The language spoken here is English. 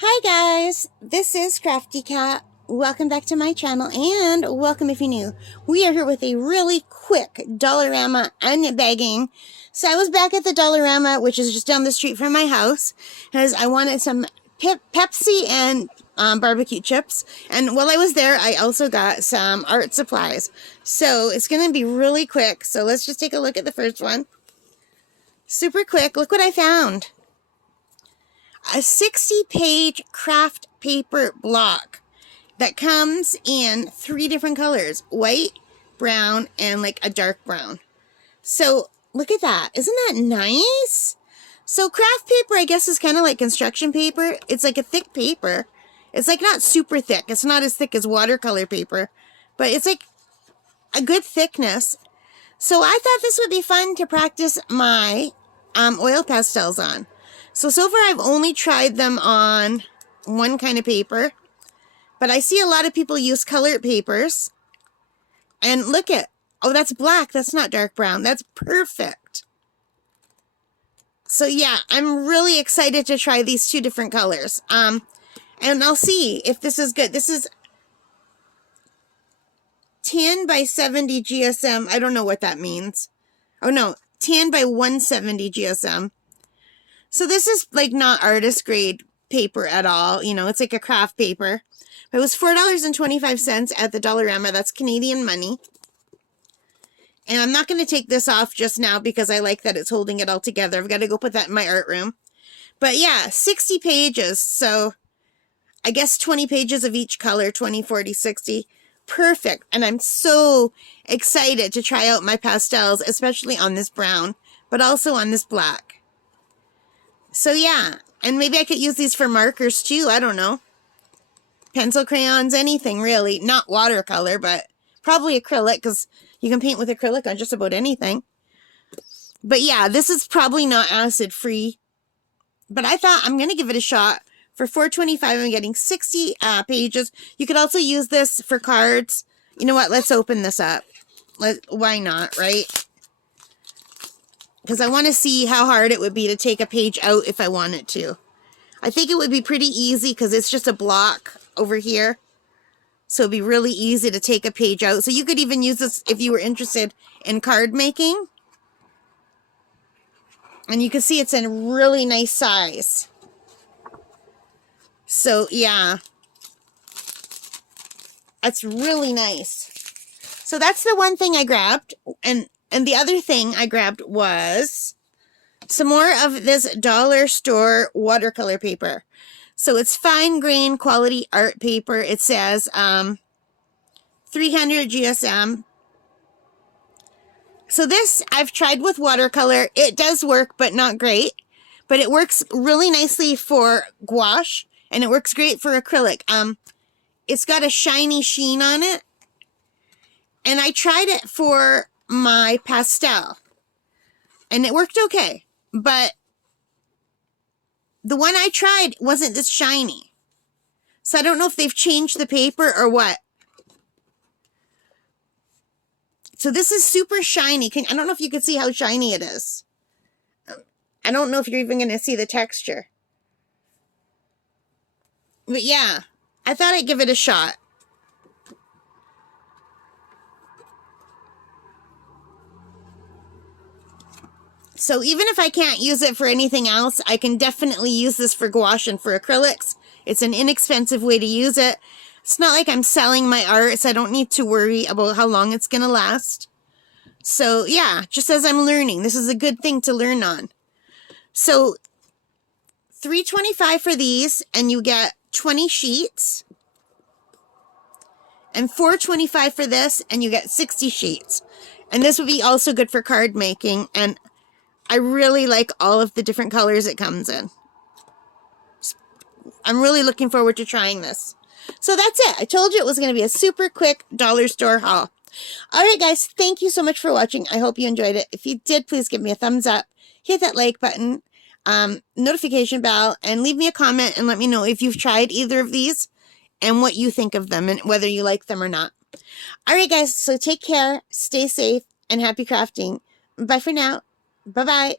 Hi guys, this is Crafty Cat. Welcome back to my channel and welcome if you're new. We are here with a really quick Dollarama unbagging. So I was back at the Dollarama, which is just down the street from my house, because I wanted some Pepsi and barbecue chips. And while I was there, I also got some art supplies. So it's going to be really quick. So let's just take a look at the first one. Super quick. Look what I found. A 60-page craft paper block that comes in 3 different colors, white, brown, and like a dark brown. So look at that. Isn't that nice? So craft paper, I guess, is kind of like construction paper. It's like a thick paper. It's like not super thick. It's not as thick as watercolor paper, but it's like a good thickness. So I thought this would be fun to practice my oil pastels on. So far I've only tried them on one kind of paper, but I see a lot of people use colored papers. And look at, oh, that's black. That's not dark brown. That's perfect. So yeah, I'm really excited to try these 2 different colors. And I'll see if this is good. This is 10 by 70 GSM. I don't know what that means. Oh no, 10 by 170 GSM. So this is like not artist grade paper at all. You know, it's like a craft paper. It was $4.25 at the Dollarama. That's Canadian money. And I'm not going to take this off just now because I like that it's holding it all together. I've got to go put that in my art room. But yeah, 60 pages. So I guess 20 pages of each color, 20, 40, 60. Perfect. And I'm so excited to try out my pastels, especially on this brown, but also on this black. So yeah, and maybe I could use these for markers too. I don't know. Pencil, crayons, anything really. Not watercolor, but probably acrylic, because you can paint with acrylic on just about anything. But yeah, this is probably not acid free. But I thought I'm going to give it a shot. For $4.25, I'm getting 60 pages. You could also use this for cards. You know what? Let's open this up. Why not, right? Because I want to see how hard it would be to take a page out if I wanted to. I think it would be pretty easy because it's just a block over here. So it'd be really easy to take a page out. So you could even use this if you were interested in card making. And you can see it's in a really nice size. So yeah. That's really nice. So that's the one thing I grabbed. And the other thing I grabbed was some more of this dollar store watercolor paper. So it's fine grain quality art paper. It says 300 GSM. So this I've tried with watercolor. It does work, but not great. But it works really nicely for gouache, and it works great for acrylic. It's got a shiny sheen on it. And I tried it for my pastel, and it worked okay, but the one I tried wasn't this shiny. So I don't know if they've changed the paper or what. So this is super shiny. I don't know if you can see how shiny it is. I don't know if you're even going to see the texture. But yeah, I thought I'd give it a shot. So even if I can't use it for anything else, I can definitely use this for gouache and for acrylics. It's an inexpensive way to use it. It's not like I'm selling my art, so I don't need to worry about how long it's going to last. So yeah, just as I'm learning, this is a good thing to learn on. So $3.25 for these, and you get 20 sheets. And $4.25 for this, and you get 60 sheets. And this would be also good for card making, and I really like all of the different colors it comes in. I'm really looking forward to trying this. So that's it. I told you it was going to be a super quick dollar store haul. Alright guys, thank you so much for watching. I hope you enjoyed it. If you did, please give me a thumbs up. Hit that like button, notification bell, and leave me a comment and let me know if you've tried either of these and what you think of them and whether you like them or not. Alright guys, so take care, stay safe, and happy crafting. Bye for now. Bye-bye.